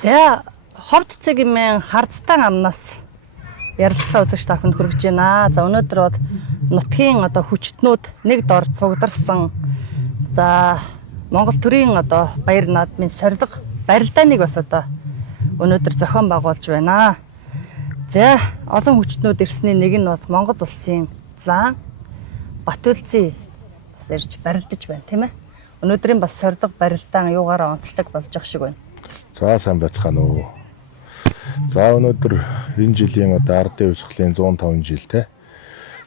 За ховд цэгмэн хардстан амнаас ярилцлага үзэгч та бүхэнд хүргэж байна. За өнөөдөр бод нутгийн одоо хүчтнүүд нэг дор цугдарсан. За Монгол төрийн одоо баяр наадмын сорилго барилдааныг бас одоо өнөөдөр зохион байгуулж байна. За олон хүчтнүүд ирсний нэг нь бол Монгол улсын зан Батүлзий бас ирж барилдаж байна, тийм ээ. Өнөөдрийн бас сорилго барилдаан юугаараа онцлог болж ах шиг байна. За сайн байцгаана уу. За өнөөдөр энэ жилийн одоо ардын хувьсгалын 105 жил те.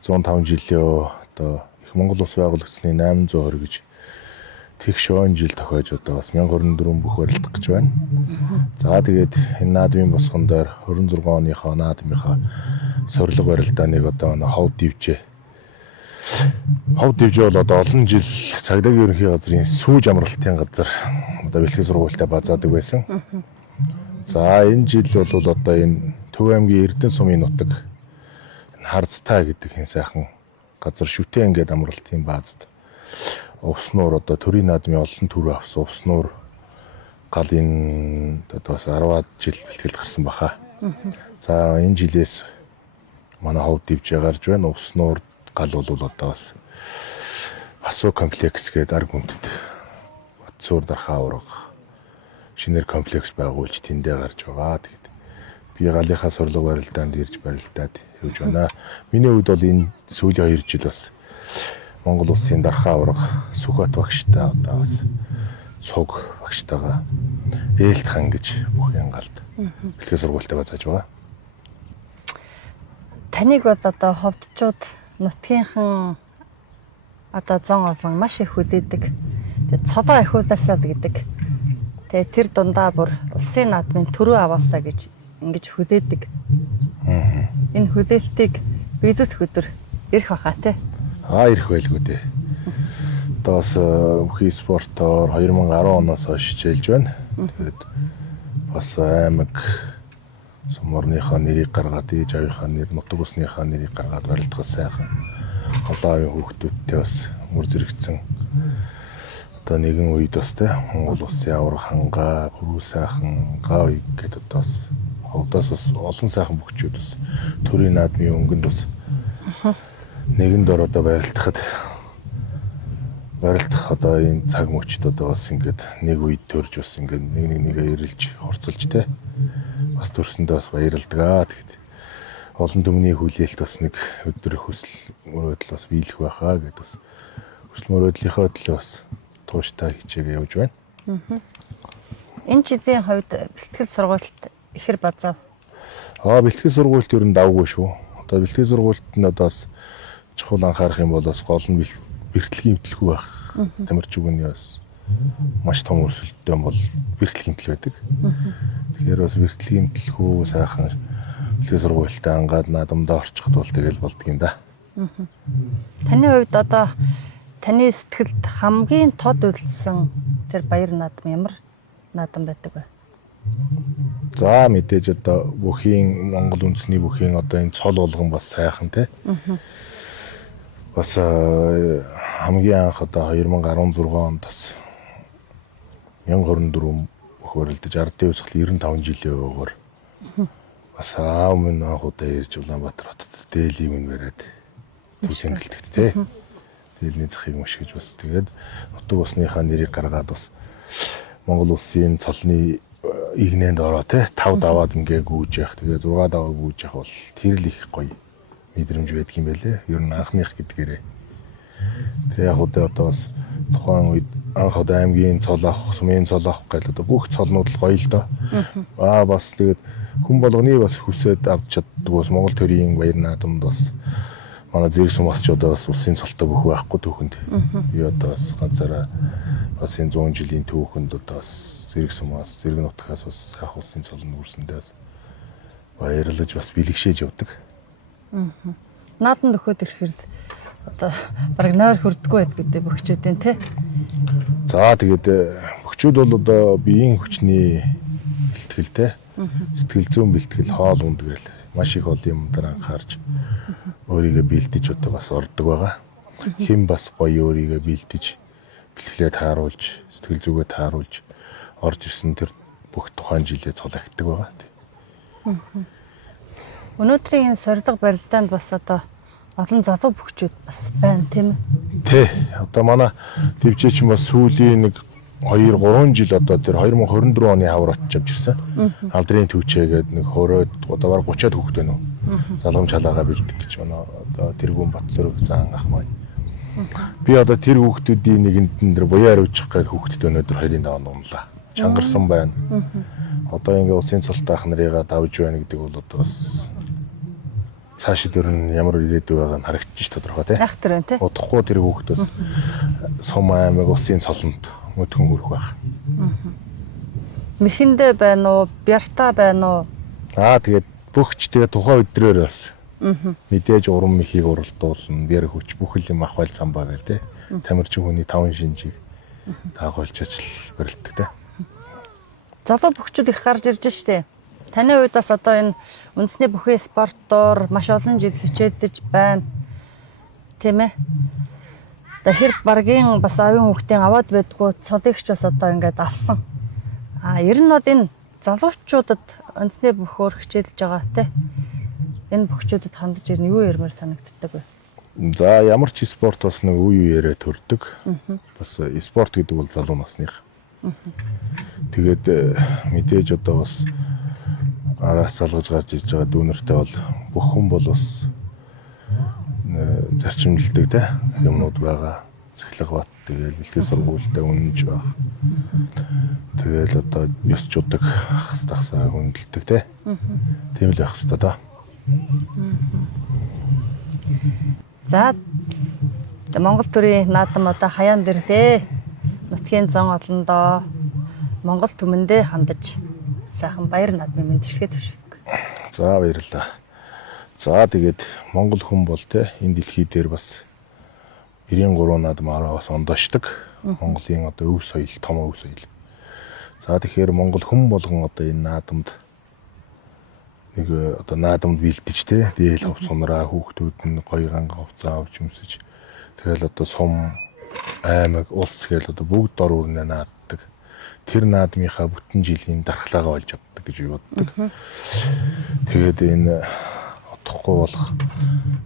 105 жилийн одоо их Монгол улс байгуулагдсны 820 гэж тэгш он жил тохиож одоо бас 1024 бүх барилдах гэж байна. За тэгээд энэ наадмын босгон дээр 26 оныхоо наадмынхаа сорилго барилдааныг одоо ховд дивжээ. Ховд дивжээ бол одоо олон жил цагдаагийн ерөнхий газрын сүүж амралтын газар одоо бэлтгэл сургуультай базаадаг байсан. За энэ жил бол одоо энэ Төв аймгийн Эрдэнэ сумын нутаг Хардстай гэдэг хэн сайхан газар шүтэн ингээд амралтын баазд увснуур одоо төрийн наадмын олон төрөө авсан увснуур галын одоо бас 10-аад жил бэлтгэлд гарсан баха. За энэ жилээс манай ховд дивжээ гарч байна. Увснуур гал бол одоо бас асуу комплекс гэдэг арга хүндэт Батсуур дархаа урга шинээр комплекс байгуулж тэндээ гарч байгаа. Тэгэд би галынхаа сурлаг барилдаанд ирж барилдаад явж байна. Миний хувьд бол энэ сүүлийн 2 жил бас Монгол улсын дархаа урга Сүхбат багштай одоо бас цуг багштайгаа ээлт хан гэж бүхэн галд бэлтгэл сургуультай базааж байгаа. Таныг бол одоо ховдчууд нутгийнхан одоо зон олон маш их үдээдэг. Тэгээ цолоо ахиудаасаа гэдэг. Тэгээ тэр дундаа бүр улсын наадмын төрөө аваасаа гэж ингэж хөдөөдөг. Энэ хөдөөлтийг бидүүт өдөр ирэх баха тий. Ирэх байлгүй дээ. Одоо бас бүхий спортоор 2010 оноос хойш хичээлж байна. Тэгээд бас аймаг суморныхаа нэрийг гаргаад, ээж авийнхаа нэр, нутаг усныхаа нэрийг гаргаад барилдах сайхан олон хүүхдүүдтэй бас мөр зэрэгцсэн. Одоо нэгэн үед бас те Монгол улсын аврах хангаа, бүрүү сайхан гав гэдэг одоо бас ховдоос бас олон сайхан бүгчүүд бас төрийн наадмын өнгөнд бас нэгэн дор одоо барилдах одоо энэ цаг мөчд одоо бас ингээд нэг үед төрж бас ингээд нэгээ ирэлж хорцолж те бас төрсөндөө бас баярлдаг. Тэгэд олон түмний хүлээлт бас нэг өдөр хүсэл мөрөөдөл бас биелэх байхаа гэдээ бас хүсэл мөрөөдлийнхөө төлөө бас тууштай хичээгээ явж байна. Энэ жилийн хувьд бэлтгэл сургуульд ихэр базав. Бэлтгэл сургуульд ер нь давгүй шүү. Одоо бэлтгэл сургуульд нь одоо бас чухал анхаарах юм бол бас гол нь бэртлэгийн имтэлгүй байх. Тамирч үгний бас маш том өрсөлдөө бол бэртлэгийн имтэл байдаг. Тэгэхээр бас бэртлэгийн имтэлгүй сайхан бэлтгэл сургуультай ангаад наадамдаа орчиход бол тэгэл болдго юм да. Таны хувьд одоо таны сэтгэлд хамгийн тод үлдсэн тэр баяр наадам ямар наадам байдаг вэ? За мэдээж одоо бүхийн Монгол үндэсний бүхийн одоо энэ цол болгон бас сайхан тий. Бас хамгийн анх одоо 2016 онд бас 1024 бүх барилдаж ардын хувьсгал 95 жилийн өөгөр бас өмнө анх удаа ирж Улаанбаатар хотод дээлийг минь бариад түүсэн гэлтэгт тий. Дээлний захыг мушгиж бас тэгээд нутаг усныхаа нэрийг гаргаад бас Монгол улсын цолны игнэнд ороо тий 5 даваад ингээ гүйж явах. Тэгээд 6 даваа гүйж явах бол тэр л их гоё мэдрэмж байдаг юм байлээ. Ер нь анхных гэдгээрээ. Тэр яг одоо бас тухайн үед анх одоо аймгийн цол авах, сумын цол авах гэл одоо бүх цолнууд л гоё л доо. Бас тэгээд хүн болгоны бас хүсээд авч чаддаг бас Монгол төрийн баяр наадамд бас манай зэрэг сумасчудаа бас улсын цолтой бүх байхгүй түүхэнд. Би одоо бас ганцаараа бас энэ 100 жилийн түүхэнд одоо бас зэрэг сумаас, зэрэг нутгаас бас сайх улсын цолнд үрсэндээ бас баярлаж бас бэлгшээж явдаг. Наадамд өгөхөд ирэхэд одоо бараг нойр хүрдэггүй байд гэдэг бөхчүүдийн тий. За тэгээд бөхчүүд бол одоо биеийн хүчний бэлтгэлтэй сэтгэл зүйн бэлтгэл хоол унд гэл маш их олон юмдаар анхаарч өөрийгөө бэлдэж одоо бас ордог байгаа. Хэн бас гоё өөрийгөө бэлдэж бэлтгэлээ тааруулж сэтгэл зүгээ тааруулж орж ирсэн тэр бүх тухайн жилээ цулагдаг байгаа. Өнөөдрийн энэ сорилго барилдаанд бас одоо олон залуу бөхчүүд бас байна тийм үү? Тий. Одоо манай төвчээ чинь бас сүүлийн нэг 2-3 жил одоо тэр 2024 оны хавар очиж авч ирсэн. Алдрын төвчээ гэдэг нэг хороод одоо баг 30-аад хүүхэд байна уу? Залгамж халаагаа бэлдэх гэж манай одоо тэргүүн Батзүрэг заан ах маань. Би одоо тэр хүүхдүүдийн нэгэнд нэр буяар үүсгэх гээд хүүхдэд өнөөдөр 25 нуунлаа. Чангарсан байна. Одоо ингээ улсын цултаах нарыгаа давж байна гэдэг бол одоо бас цаашид өрн ямар ирээдүй байгаа нь харагдчих тодорхой тий. Ах тэр тий. Удахгүй тэр хүүхдөөс Сум аймаг улсын цолонд мөдгөн хүрэх байх. Мэхэндээ байна уу? Бярта байна уу? Тэгээд бүгч тэгээ тухайн өдрөөр бас мэдээж уран мэхийг уралдуулна, бэр хүч бүхэл юм ахвал самбаа гэл тий. Тамирчин хүний 5 шинжийг дагуулж ажил барилддаг тий. Залуу бөхчүүд их гарч ирж штэ. Таны хувьд бас одоо энэ үндэсний бүхий спортоор маш олон жил хичээдэж байна. Тийм ээ. Тэгэхээр баргийн бас авийн хүүхдийн аваад байдгүй цолыгч бас одоо ингээд авсан. Ер нь бол энэ залуучуудад үндэсний бөхөөр хичээлж байгаа те. Энэ бөхчүүдэд хандаж ирнэ юу ярмаар санагддаг вэ? За ямар ч спорт бас нэг үе үеэрээ төрдөг. Бас спорт гэдэг бол залуу насных. Тэгээд мэдээж одоо бас араас салгаж гарч иж байгаа дүүнертэй бол бүх хүн бол бас зарчимлдаг те юмнууд байгаа. Цэглэг бат тэгээд бэлтгэл сургуультай үнэнж баг. Тэгэл одоо ёс жудаг хас тахсаа хүндэлдэг те. Тийм л байх хэвээр да. За Монгол төрийн наадам одоо хаяан дэрдээ нутгийн зан олондоо Монгол түмэндээ хандаж сайхан баяр наадмын мэндчилгээ төвшүүлдэг. За баярлалаа. За тэгээд Монгол хүн бол те энэ дэлхий дээр бас 93 наадам араас ондоочдаг. Монголын одоо өв соёл, том өв соёл. За тэгэхээр Монгол хүн болгон одоо энэ наадамд нэг одоо наадамд бэлдэж те дээл хов сунраа хүүхдүүд нь гоё ганга хувцас авч өмсөж тэгэл одоо сум аймаг улс гээл одоо бүгд дор үрнэ нааддаг. Тэр наадмынхаа бүтэн жилийн дархлаагаа олж авдаг гэж боддог. Тэгээд энэ утгагүй болох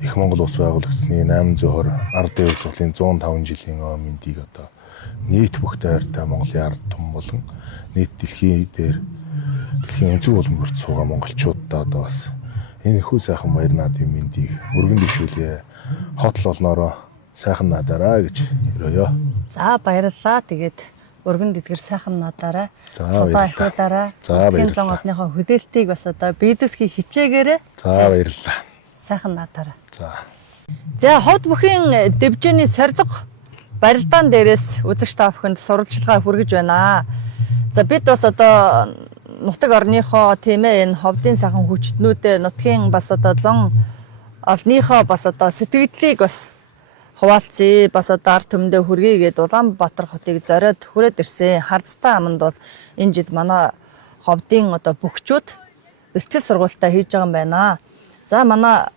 их Монгол улс байгуулагдсны 820 ардын үйл явдлын 105 жилийн мэндийг одоо нийт бүх дайртай Монголын ард түмэн болон нийт дэлхийн өнцөг улмөрт суугаа монголчуудаа одоо бас энэ хүү сайхан баяр наадмын мэндийг өргөн дэвшүүлье. Хотл олноороо сайхан наадаараа гэж өрөөё. За баярлалаа. Тэгээд өргөн дэдгэр сайхан наадаараа. За баярлалаа. За баярлалаа. Энэ зам одныхоо хөдөлтийг бас одоо биелүүлэхийг хичээгээрэй. За баярлалаа. Сайхан наадаараа. За ховд бүхийн дэвжээний сорилго барилдаан дээрээс үзэгч та бүхэнд сурвалжлагаа хүргэж байна. За бид бас одоо нутаг орныхоо тийм ээ энэ ховдын сайхан хүчтнүүдээ нутгийн бас одоо зон олныхоо бас одоо сэтгэлдлийг бас хуваалцъя. Бас одоо ард түмэндээ хүргэгээд Улаанбаатар хотыг зориод хүрээд ирсэн. Хардстай аманд бол энэ жил манай ховдын одоо бөхчүүд бэлтгэл сургуультай хийж байгаа юм байна. За манай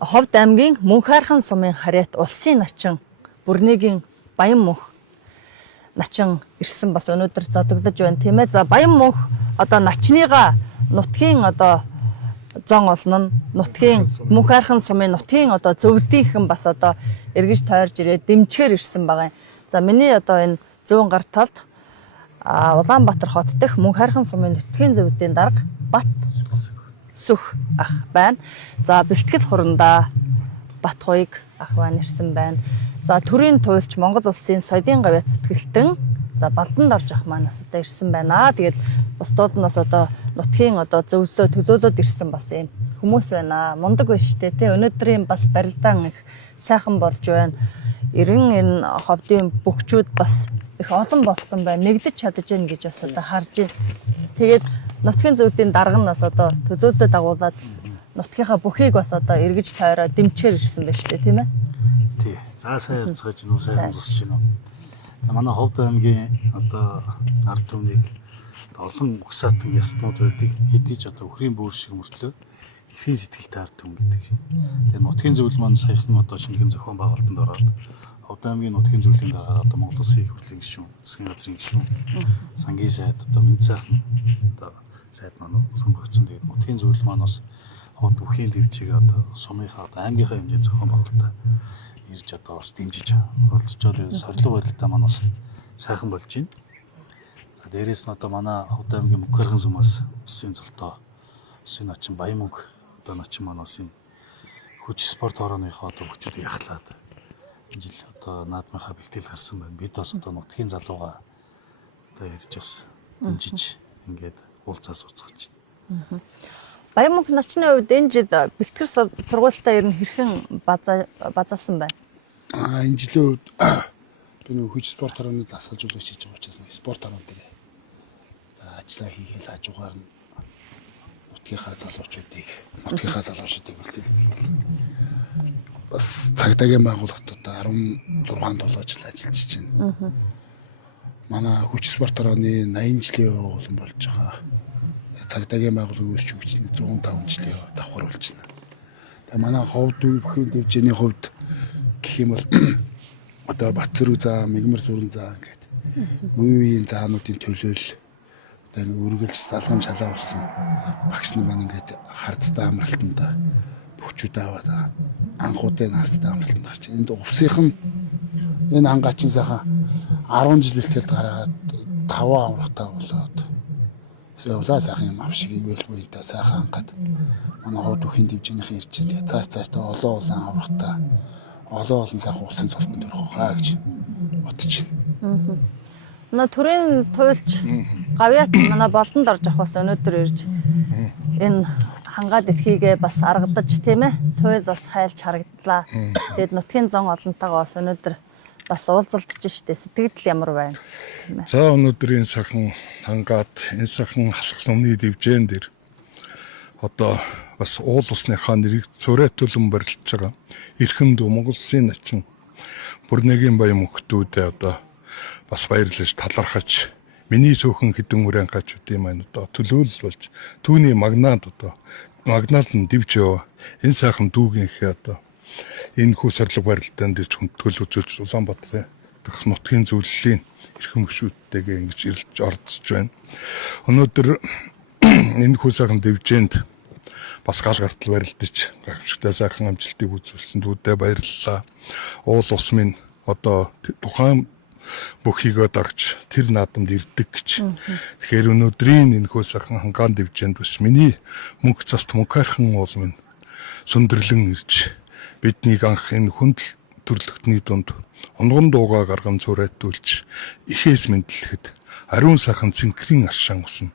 Ховд аймгийн Мөнхайрхан сумын харьяат улсын начин Бүрнэгийн Баян мөнх начин ирсэн бас өнөөдөр задоглож байна тийм ээ. За Баян мөнх одоо начныгаа нутгийн одоо зон олно нь нутгийн Мөнхайрхан сумын нутгийн одоо зөвлөлтийнхэн бас одоо эргэж тойрж ирээд дэмжгээр ирсэн байгаа юм. За миний одоо энэ зүүн гар талд Улаанбаатар хот дэх Мөнхайрхан сумын нутгийн зөвлөлтийн дарга Бат Сүх ах байна. За бэлтгэл хурандаа Бат Хуйг ах маань ирсэн байна. За төрийн туйлч Монгол улсын соёлын гавьяа зүтгэлтэн за Балдан Дорж ах маань бас одоо ирсэн байна. Тэгээд бусдууд нь бас одоо нутгийн одоо зөвлөлөө төлөөлөд ирсэн бас юм хүмүүс байна. Мундаг байна шүү дээ. Тэ өнөөдрийн бас барилдаан их сайхан болж байна. Эрен энэ ховдын бөхчүүд бас их олон болсон байна. Нэгдэж чадаж байна гэж бас одоо харж байна. Тэгээд нутгийн зөвлөлийн дарга нь бас одоо төлөөлөлд дагуулад нутгийнхаа бүхийг бас одоо эргэж тойроо дэмжээр ирсэн байна шүү дээ, тийм ээ? Тий. За сайн явцгааж гинөө, сайн зусч гинөө. Манай Ховд аймгийн одоо ард түмнийг олон угсаатан ястнууд байдаг. Хэдийч одоо өхрийн бөөр шиг мөртлөө эхийн сэтгэлтэй ард түм гэдэг. Тэгээ нутгийн зөвлөл маань саяхан одоо шинэхэн зохион байгуулалтанд ороод Ховд аймгийн нутгийн зөвлөлийн дараагаар одоо Монгол Улсын их хурлын гишүүн, засгийн газрын гишүүн, сангийн сайд одоо мэд сайхан одоо сайд маань сонгогдсон. Тэгээд нутгийн зөвлөл маань бас ховд бүхийн дэвжийг одоо сумынхаа одоо аймгийнхаа хэмжээнд зохион байгуулалтаа ирж одоо бас дэмжиж оролцоод сорилго барилтаа маань бас сайхан болж байна. За дээрээс нь одоо манай ховд аймгийн Мөнхөрхөн сумаас улсын золтой улсын начин Баян мөнх одоо начин маань бас энэ хүч спорт хорооныхоо одоо хүчүүдийг ахлаад энэ жил одоо наадмынхаа бэлтгэл гарсан байна. Бид бас одоо нутгийн залууга одоо ярьж бас дэмжиж ингээд уулзаас уцгаж байна. Баян мөнх начны хувьд энэ жил бэлтгэл сургуультаа ер нь хэрхэн базаасан байна? Энэ жилийн үед би нэг хүч спорт хорооны дасгалжуулагч хийж байгаа учраас нэг спорт хорон дээр ажиллаа хийгээл хажуугаар нь нутгийнхаа залуучуудыг бэлтгэл бас цагдаагийн байгууллагад одоо 16-7 жил ажиллаж байна. Манай хүч спорт хорооны 80 жилийн уулан болж байгаа. Цагдаагийн байгууллагын үүсч хөгжлийн 105 жилийн давхар болж байна. Тэгээ манай ховд бүхийн дэвжээний хувьд гэх юм бол одоо Батцэрэг заа, Мэгмар зүрэн заа ингээд үеийн заануудын төлөөл одоо нэг үргэлж салгам шалаа болсон багш нар маань ингээд хардтай амралтанда бүхчүүд аваад анхуудын хардтай амралтанд гарч энд увсынхан энэ хангаачин сайхан 10 жил бэлтгэлд гараад 5 амрахтаа болоод явлаа сайхан юм авшиг ивэл буйнта сайхан хангаад манай ховд бүхийн дэвжээнийхэн ирж байгаа. Цааш олон амрахтаа олон сайхан улсын цолтонд өрөх хаа гэж бодож байна. Манай төрийн туйлч Гавьяат манай болонд орж авах бас өнөөдөр ирж энэ хангаад эдхийгээ бас аргадаж тийм ээ. Туйл бас хайлж харагдлаа. Тэгээд нутгийн зон олонтойгоо бас өнөөдөр бас уулзалтж штэ. Сэтгэл ямар байна? За өнөөдөр энэ сайхан хангаад энэ сайхан халахсан өмнөний дэвжээн дээр одоо бас уул усныхаа нэрийг цорайтуулан барилдж байгаа. Эрхэм дүү Монгол Улсын начин Бүрнэгийн Баян мөнхтүүдээ одоо бас баярлаж талархаж миний сөөхөн хідэн үрэн гачуудын маань одоо төлөөлөл болж түүний магнаад нь дивж яваа энэ сайхан дүүгийнхээ одоо энэ хүү сарлаг барилдаанд дэж хүндэтгэл үзүүлж Улаанбаатарын дэх нутгийн зөвлөлийн эрхэм гишүүдтэйгээ ингэж ирэлж орцож байна. Өнөөдөр энэ хүү сайхан дэвжээнд бас гал гартал барилдаж гавчтай сайхан амжилтыг үзүүлсэн дүүдээ баярлалаа. Уул ус минь одоо тухайн бүхийгөө дагж тэр наадамд ирдэг гэж. Тэгэхээр өнөөдрийн энэ хөө сайхан хангаан дэвжээнд бас миний мөнх цаст мөнхөрхөн уул минь сүндэрлэн ирж биднийг анх энэ хүндэл төрлөختний дунд онгон дуугаа гарган цорайтуулж ихээс мэдлэхэд ариун сайхан цэнхрийн аршаан ус нь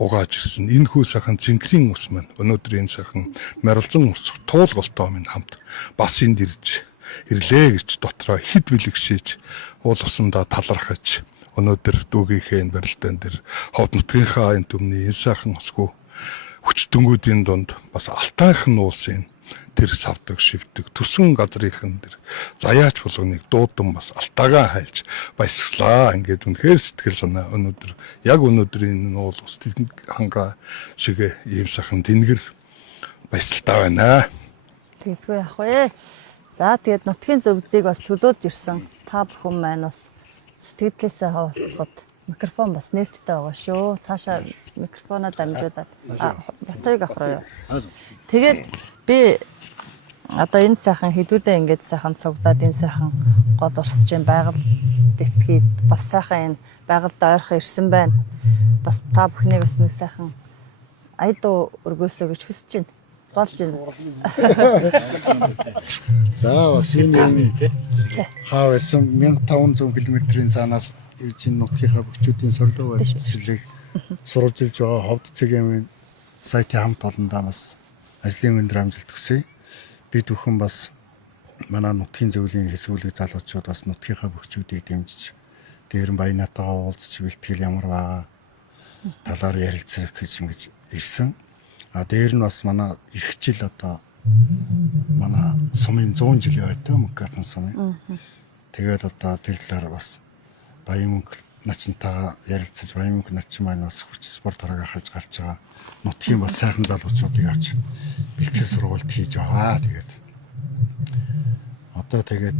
угааж ирсэн. Энэ хүү сайхан цэнхрийн ус маань өнөөдөр энэ сайхан маралзан ус туулголтоо минь хамт бас энд ирж ирлээ гэж дотроо хэд бэлэгшээж уул усандаа талархаж өнөөдөр дүүгийнхээ энэ барилдаан дээр ховд нутгийнхаа энэ төмний энэ сайхан усгүй хүч дөнгүүдийн дунд бас алтайхан уулсын тэр савдаг шивдэг төсөн газрынхан тэр заяач болгоныг дуудан бас алтагаа хайлж баясгалаа. Ингээд үнэхээр сэтгэл санаа өнөөдөр яг өнөөдрийн энэ уул ус хангаа шиг ийм сайхан тэнгэр баясгалтай байна. Тэггүй яах вэ? За тэгээд нутгийн зөвлөлийг бас төлөөж ирсэн та бүхэн маань бас сэтгэлээсээ хавцгаад микрофон бас нээлттэй байгаа шүү. Цаашаа микрофоноо дамжуулаад батыг авах юу. Тэгээд би одоо энэ сайхан хэдүүдээ ингээд сайхан цугдаад энэ сайхан гол урсж юм байгаль детгээд бас сайхан энэ байгальд ойрхон ирсэн байна. Бас та бүхнийг бас нэг сайхан айдуу өргөөсөө гэж хүсэж байна. Болж байна. За бас юуны хаа байсан 1500 км-ийн цаанаас ирж ин нутгийнхаа бүхчүүдийн сорлоо барьцлыг сурвалжилж байгаа ховд цэгийн сайтын хамт олондоо бас ажлын өндөр амжилт хүсье. Бид бүхэн бас манай нутгийн зөвлөлийн хэсгүүлэг залуучууд бас нутгийнхаа бүхчүүдийг дэмжиж дээрэн баянатайгаа уулзч бэлтгэл ямар байгаа талаар ярилцах гэж ирсэн. Дээр нь бас манай их жил одоо манай сумын 100 жилийн ойтой мөнхөрхөн сумын. Тэгээд одоо тэр талаар бас Баян мөнх начинтайгаа ярилцаж Баян мөнх начин маань бас хүч спорт хорог ахалж гарч байгаа нутгийн бас сайхан залуучуудыг авч бэлтгэл сургалт хийж байгаа. Тэгээд Одоо тэгээд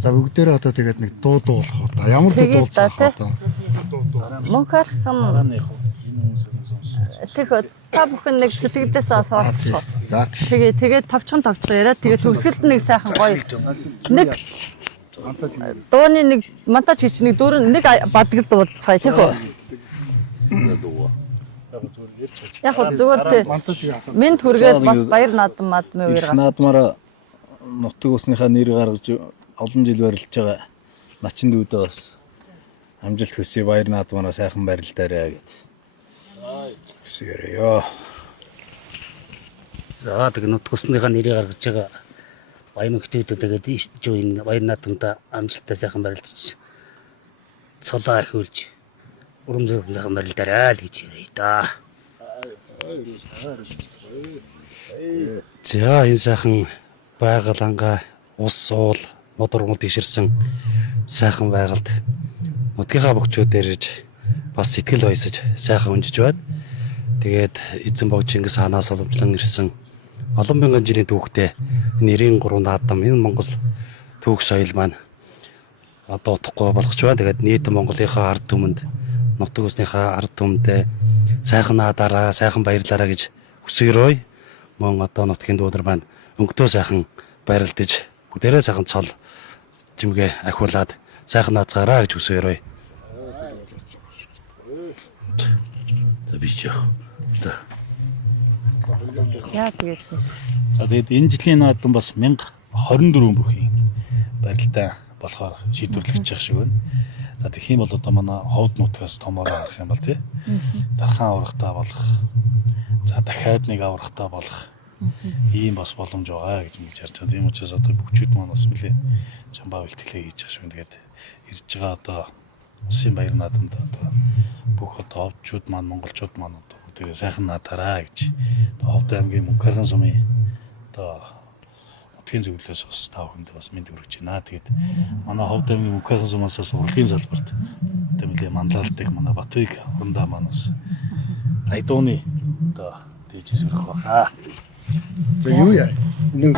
за бүгдээрээ одоо тэгээд нэг дуу дуулах одоо ямар дуу Тэгээд дуулах та, одоо Мөнх хархан Дарааны яг энэ хүмүүсээс сонссон. тэг та бүхэн нэг сэтгэлдээс сонсчихоо. за Тэгээд товчхон яриад тэгээд төгсгөлд нэг сайхан гоё. Нэг дууны нэг монтаж хийж нэг дөрөв нэг бадгал дуудцгаая тийм үү? Яг зүгээр тий. Минт хүргээд бас баяр наадам мадмын үеэр Наадмаараа нутаг усныхаа нэр гаргаж олон жил барилж байгаа начин дүүдээ бас амжилт хүсье, баяр наадмаараа сайхан барилдаарай гэд. Хүсээрээ ёо. За тэг нутаг усныхаа нэрийг гаргаж байгаа баян мөхтөдөө тэгээд энэ баяр наадамда амжилттай сайхан барилдаж цолоо ахиулж урамсаг сайхан барилдаарай л гэж ярив да. За энэ сайхан байгааламга ус уул модор уул тэгшэрсэн сайхан байгальд нутгийнхаа богчууд дээрж бас сэтгэл баясаж сайхан унжиж байна. Тэгээд эзэн богч Чингис хаанаас уламжлан ирсэн олон мянган жилийн түүхтэй 93 наадам энэ Монгол түүх соёл маань одоо утгагүй болгож байна. Тэгээд нийт Монголынхаа ард түмэнд нутаг усныхаа ард түмэндээ сайхан наадаараа сайхан баярлаараа гэж хүсээрөө. Мөн одоо нутгийн дүүнер маань өнгөтөө сайхан баярлдаж бүгдээрээ сайхан цол жимгээ ахиулаад сайхан наацгаараа гэж хүсээрөө. За биш яа. За. яа тэгээд За тэгээд энэ жилийн наадам бас 1024 бүхий барилдаа болохоор шийдвэрлэгдэж байгаа шиг байна. За тэгэх юм бол одоо манай ховд нутгаас томоор харах юм бол тий. Дархан аврагтаа болох. За дахиад нэг аврагтаа болох. Ийм бас боломж байгаа гэж ингэж харж байгаа. Тийм учраас одоо бүгчүүд маань бас нэлээ чамбаа бэлтгэлээ хийж байгаа шүү. Тэгээд ирж байгаа одоо усын баяр наадамд одоо бүх одоо ховдчууд маань монголчууд маань одоо бүгдээ сайхан наадаараа гэж одоо ховд аймгийн Мөнхархан сумын одоо нутгийн зөвлөлөөс бас тав хүндээ бас мэд хүргэж байна. Тэгээд манай ховд аймгийн Мөнхархан сумаас бас урлагийн салбарт одоо нэлээ манлайлдаг манай Батбаяг хундаа маань бас райдууны одоо дээжээс өрөх баха. за юу яа нэг